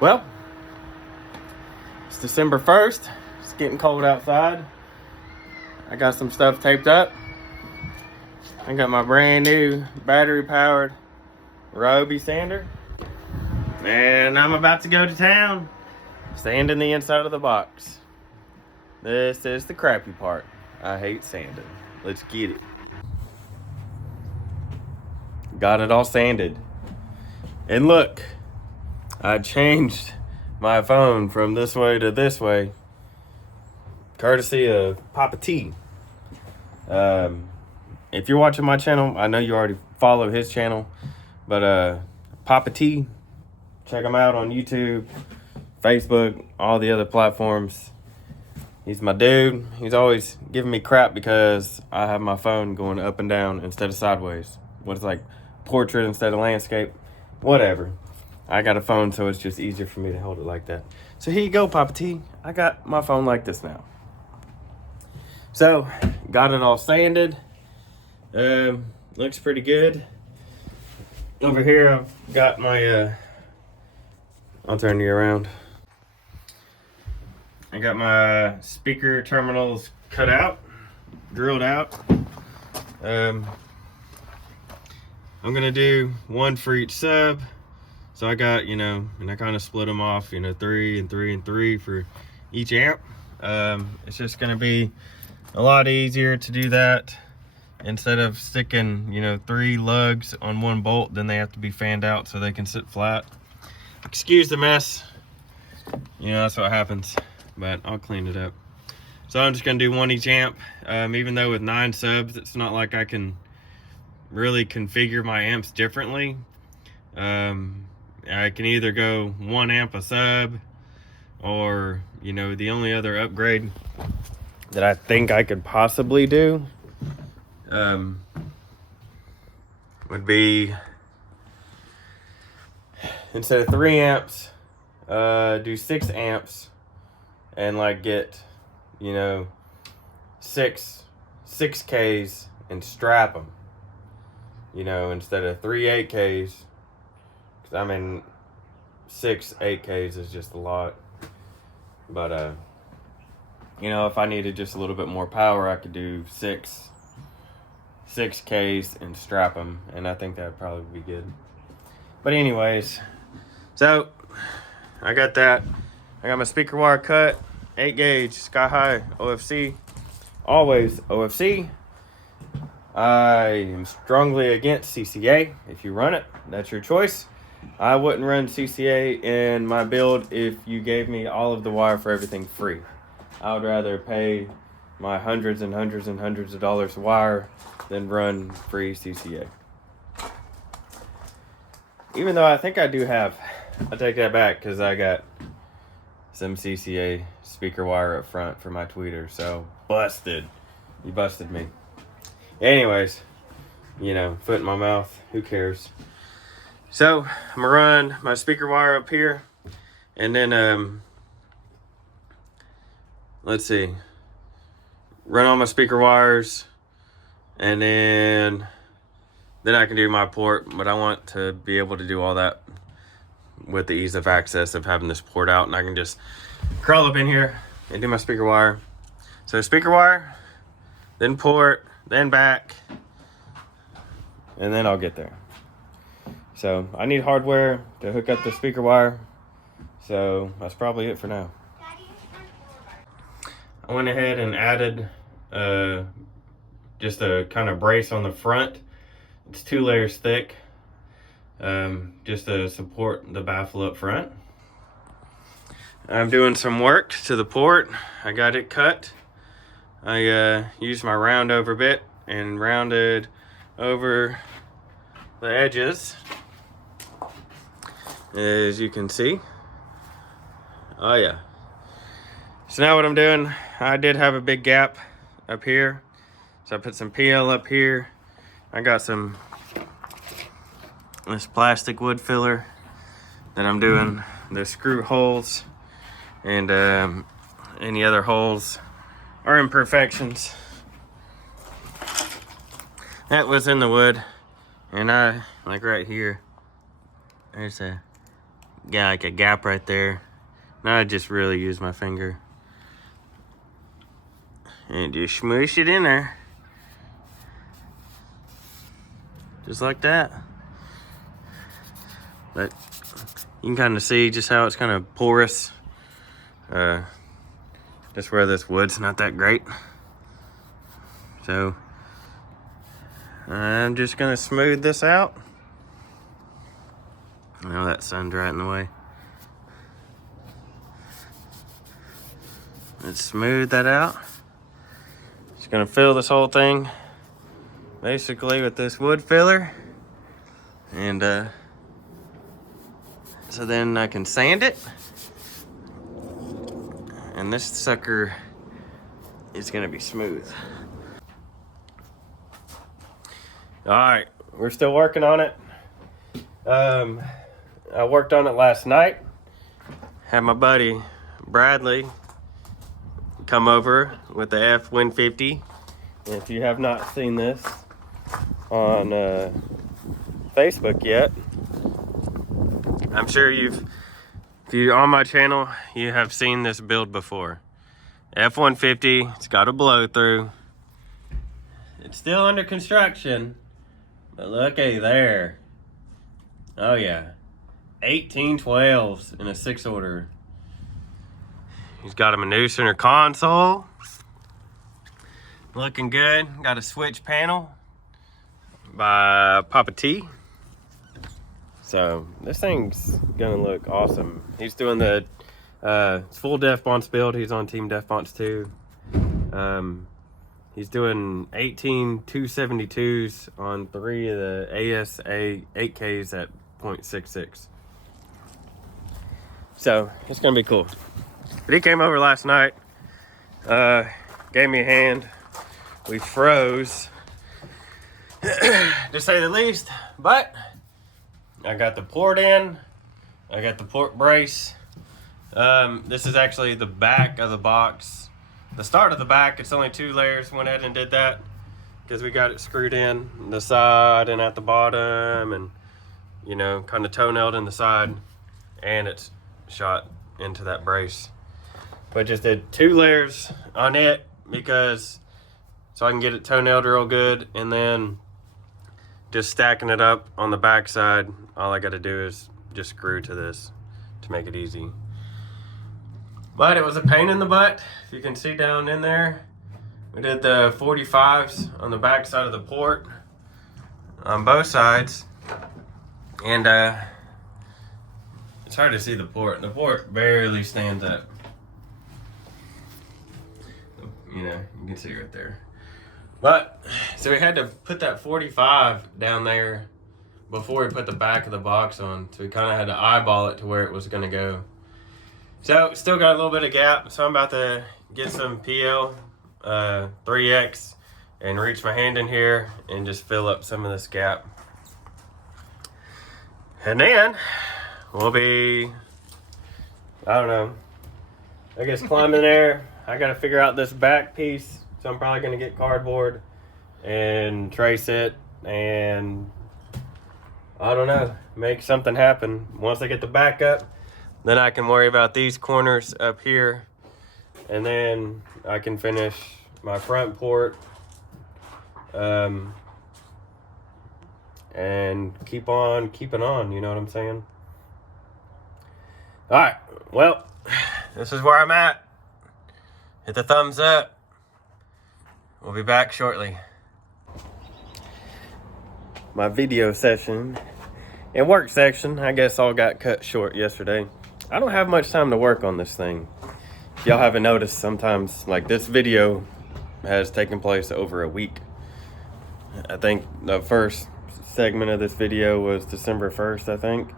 Well, it's December 1st. It's getting cold outside. I got some stuff taped up. I got my brand new battery powered Ryobi sander. And I'm about to go to town, sanding the inside of the box. This is the crappy part. I hate sanding. Let's get it. Got it all sanded. And look, I changed my phone from this way to this way, courtesy of Papa T. If you're watching my channel, I know you already follow his channel, but Papa T, check him out on YouTube, Facebook, all the other platforms. He's my dude. He's always giving me crap because I have my phone going up and down instead of sideways. What it's like portrait instead of landscape, whatever. I got a phone, so it's just easier for me to hold it like that. So here you go, Papa T. I got my phone like this now. So, got it all sanded. Looks pretty good. Over here, I've got my, I'll turn you around. I got my speaker terminals cut out, drilled out. I'm gonna do one for each sub. So I got, and I kind of split them off, 3 and 3 and 3 for each amp. It's just gonna be a lot easier to do that instead of sticking, 3 lugs on one bolt. Then they have to be fanned out so they can sit flat. Excuse the mess. That's what happens, but I'll clean it up. So I'm just gonna do one each amp. Even though with 9 subs, it's not like I can really configure my amps differently. I can either go 1 amp a sub, or the only other upgrade that I think I could possibly do would be, instead of 3 amps, do 6 amps and get 6 6Ks and strap them, instead of 3 8Ks. I mean, 6 8Ks is just a lot. But, if I needed just a little bit more power, I could do 6 6Ks and strap them. And I think that would probably be good. But anyways, so I got that. I got my speaker wire cut. 8 gauge, sky high, OFC. Always OFC. I am strongly against CCA. If you run it, that's your choice. I wouldn't run CCA in my build if you gave me all of the wire for everything free. I would rather pay my hundreds and hundreds and hundreds of dollars of wire than run free CCA. Even though I think I do have, I take that back because I got some CCA speaker wire up front for my tweeter. So busted. You busted me. Anyways, foot in my mouth. Who cares? So I'm gonna run my speaker wire up here, and then let's see, run all my speaker wires, and then I can do my port. But I want to be able to do all that with the ease of access of having this port out, and I can just crawl up in here and do my speaker wire. So speaker wire, then port, then back, and then I'll get there. So I need hardware to hook up the speaker wire. So that's probably it for now. I went ahead and added just a kind of brace on the front. It's 2 layers thick, just to support the baffle up front. I'm doing some work to the port. I got it cut. I used my round over bit and rounded over the edges, as you can see. Oh yeah. So now what I'm doing, I did have a big gap up here, so I put some PL up here. I got this plastic wood filler that I'm doing the screw holes, and any other holes or imperfections. That was in the wood, and I, like right here, there's a got like a gap right there. Now I just really use my finger. And just smoosh it in there. Just like that. But you can kind of see just how it's kind of porous. Just where this wood's not that great. So I'm just gonna smooth this out. I know that sun's right in the way. Let's smooth that out. Just gonna fill this whole thing basically with this wood filler. And so then I can sand it. And this sucker is gonna be smooth. All right, we're still working on it. I worked on it last night. Had my buddy Bradley come over with the F-150. If you have not seen this on Facebook yet, I'm sure if you're on my channel, you have seen this build before. F-150, it's got a blow through. It's still under construction, but looky there. Oh yeah, 1812s in a 6-order. He's got a new center console. Looking good. Got a switch panel by Papa T. So this thing's gonna look awesome. He's doing the full Def Bonce build. He's on Team Def Bonce too. He's doing 18 272s on 3 of the ASA 8Ks at 0.66. So it's gonna be cool. But he came over last night, gave me a hand. We froze, to say the least. But I got the port in. I got the port brace. This is actually the back of the box. The start of the back, it's only 2 layers. Went ahead and did that because we got it screwed in the side and at the bottom, and you know, kind of toe-nailed in the side, and it's shot into that brace. But just did 2 layers on it because so I can get it toe-nailed real good, and then just stacking it up on the back side. All I got to do is just screw to this to make it easy. But it was a pain in the butt. If you can see down in there, we did the 45s on the back side of the port on both sides. And it's hard to see the port. The port barely stands up. You know, you can see right there. But, so we had to put that 45 down there before we put the back of the box on. So we kind of had to eyeball it to where it was going to go. So, still got a little bit of gap. So I'm about to get some PL 3X and reach my hand in here and just fill up some of this gap. And then we'll be, I don't know, I guess climbing there. I got to figure out this back piece. So I'm probably going to get cardboard and trace it and, I don't know, make something happen. Once I get the back up, then I can worry about these corners up here. And then I can finish my front port. And keep on keeping on, you know what I'm saying? All right, well, this is where I'm at. Hit the thumbs up. We'll be back shortly. My video session and work section, I guess, all got cut short yesterday. I don't have much time to work on this thing. If y'all haven't noticed, sometimes, like, this video has taken place over a week. I think the first segment of this video was December 1st, I think.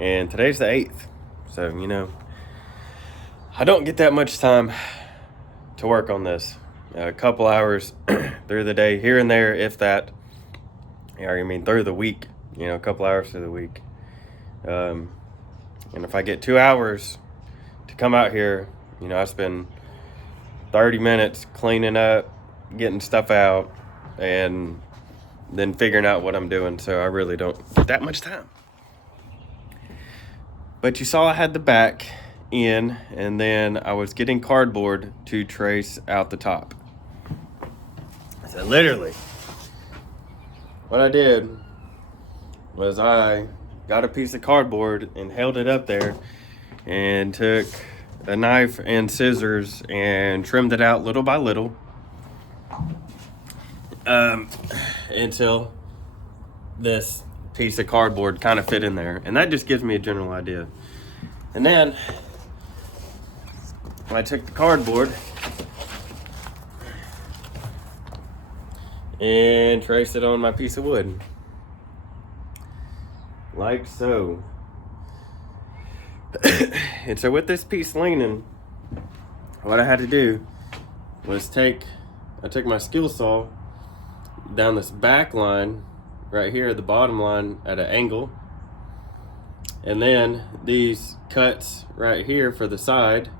And today's the 8th. So, you know, I don't get that much time to work on this. A couple hours through the day, here and there, if that. I mean, through the week, you know, a couple hours through the week. And if I get 2 hours to come out here, you know, I spend 30 minutes cleaning up, getting stuff out, and then figuring out what I'm doing. So I really don't get that much time. But you saw I had the back in, and then I was getting cardboard to trace out the top. So literally, what I did was I got a piece of cardboard and held it up there and took a knife and scissors and trimmed it out little by little until this piece of cardboard kind of fit in there. And that just gives me a general idea. And then I took the cardboard and traced it on my piece of wood. Like so. And so with this piece leaning, what I had to do was I took my skill saw down this back line right here, the bottom line at an angle, and then these cuts right here for the side,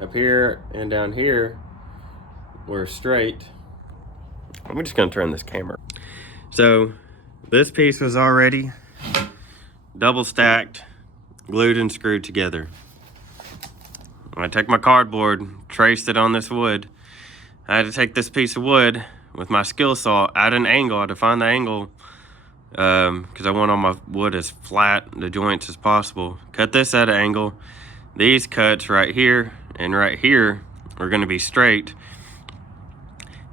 up here and down here, were straight. I'm just gonna turn this camera. So this piece was already double stacked, glued and screwed together. When I took my cardboard, traced it on this wood, I had to take this piece of wood with my skill saw at an angle. I had to find the angle because I want all my wood as flat, the joints, as possible. Cut this at an angle. These cuts right here and right here are going to be straight.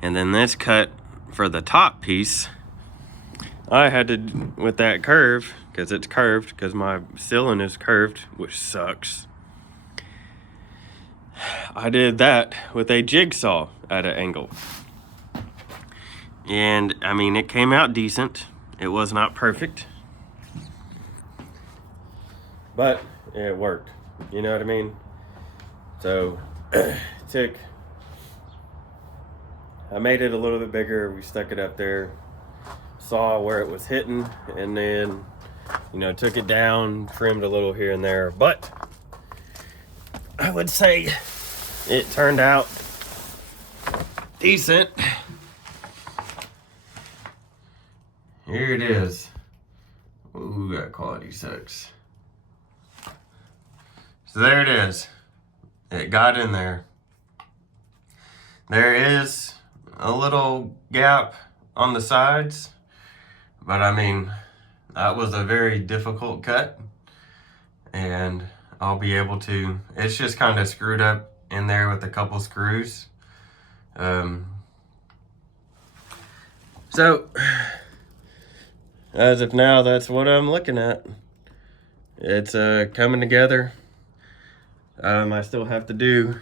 And then this cut for the top piece, I had to, with that curve, because it's curved, because my ceiling is curved, which sucks. I did that with a jigsaw at an angle. And I mean, it came out decent. It was not perfect, but it worked. You know what I mean? So I made it a little bit bigger. We stuck it up there, saw where it was hitting, and then, you know, took it down, trimmed a little here and there. But I would say it turned out decent. Here it is. Ooh, that quality sucks. So there it is. It got in there. There is a little gap on the sides, but I mean, that was a very difficult cut, and I'll be able to, it's just kind of screwed up in there with a couple screws. So as of now, that's what I'm looking at. It's coming together. I still have to do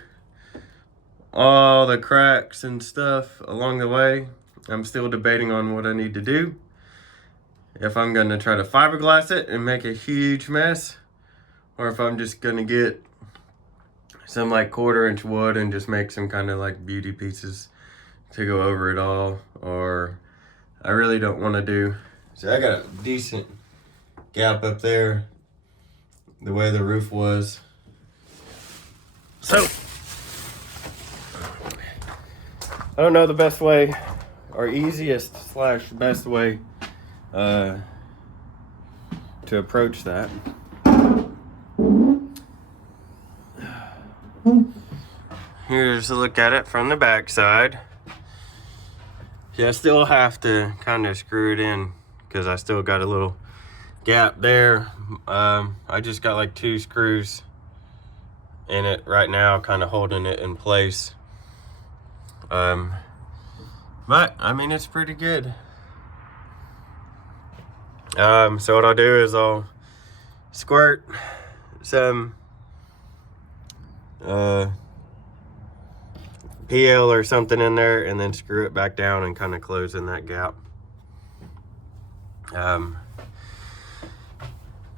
all the cracks and stuff along the way. I'm still debating on what I need to do. If I'm gonna try to fiberglass it and make a huge mess, or if I'm just gonna get some like 1/4-inch wood and just make some kind of like beauty pieces to go over it all, or I really don't want to do. So I got a decent gap up there, the way the roof was. So I don't know the best way or easiest / best way to approach that. Here's a look at it from the back side. Yeah, I still have to kind of screw it in because I still got a little gap there. I just got like 2 screws in it right now, kind of holding it in place. But I mean, it's pretty good. So what I'll do is I'll squirt some PL or something in there and then screw it back down and kind of close in that gap.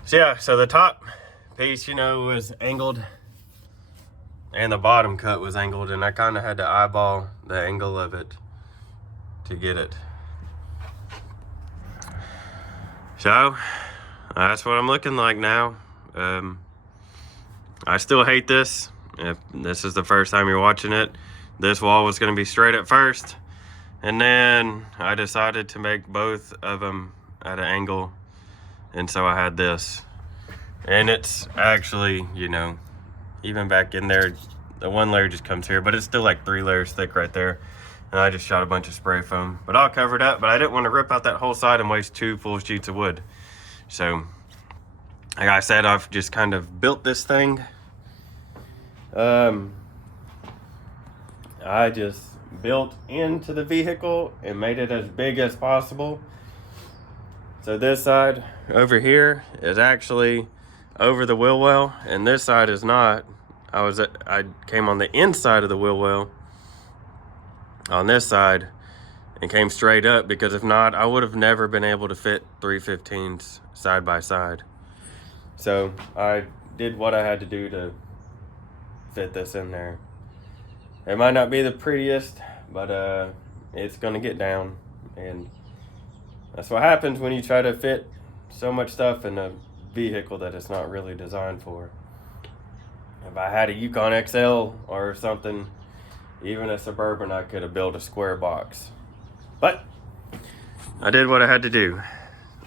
So yeah, so the top piece, you know, was angled and the bottom cut was angled, and I kind of had to eyeball the angle of it to get it. So that's what I'm looking like now. I still hate this. If this is the first time you're watching it, this wall was going to be straight at first, and then I decided to make both of them at an angle, and so I had this. And it's actually, you know, even back in there, the one layer just comes here, but it's still like 3 layers thick right there. And I just shot a bunch of spray foam, but I'll cover it up. But I didn't want to rip out that whole side and waste 2 full sheets of wood. So, like I said, I've just kind of built this thing. I just built into the vehicle and made it as big as possible. So this side over here is actually over the wheel well, and this side is not. I came on the inside of the wheel well on this side and came straight up, because if not, I would have never been able to fit 315s side by side. So I did what I had to do to fit this in there. It might not be the prettiest, but it's gonna get down, and that's what happens when you try to fit so much stuff in a vehicle that it's not really designed for. If I had a Yukon XL or something, even a Suburban, I could have built a square box. But I did what I had to do,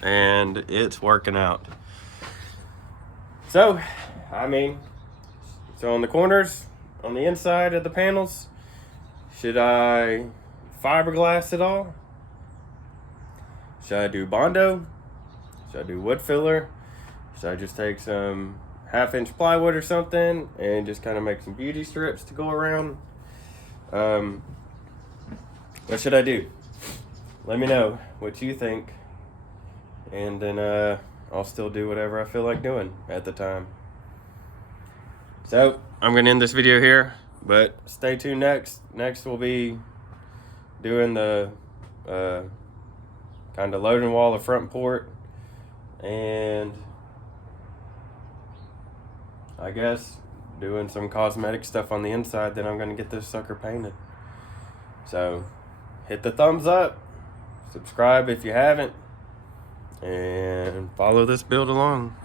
and it's working out. So, I mean, so on the corners, on the inside of the panels, should I fiberglass it all? Should I do Bondo? Should I do wood filler? Should I just take some 1/2-inch plywood or something and just kind of make some beauty strips to go around? What should I do? Let me know what you think, and then I'll still do whatever I feel like doing at the time. So I'm gonna end this video here, but stay tuned. Next we'll be doing the kind of loading wall of front port, and I guess doing some cosmetic stuff on the inside. Then I'm gonna get this sucker painted. So hit the thumbs up, subscribe if you haven't, and follow this build along.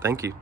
Thank you.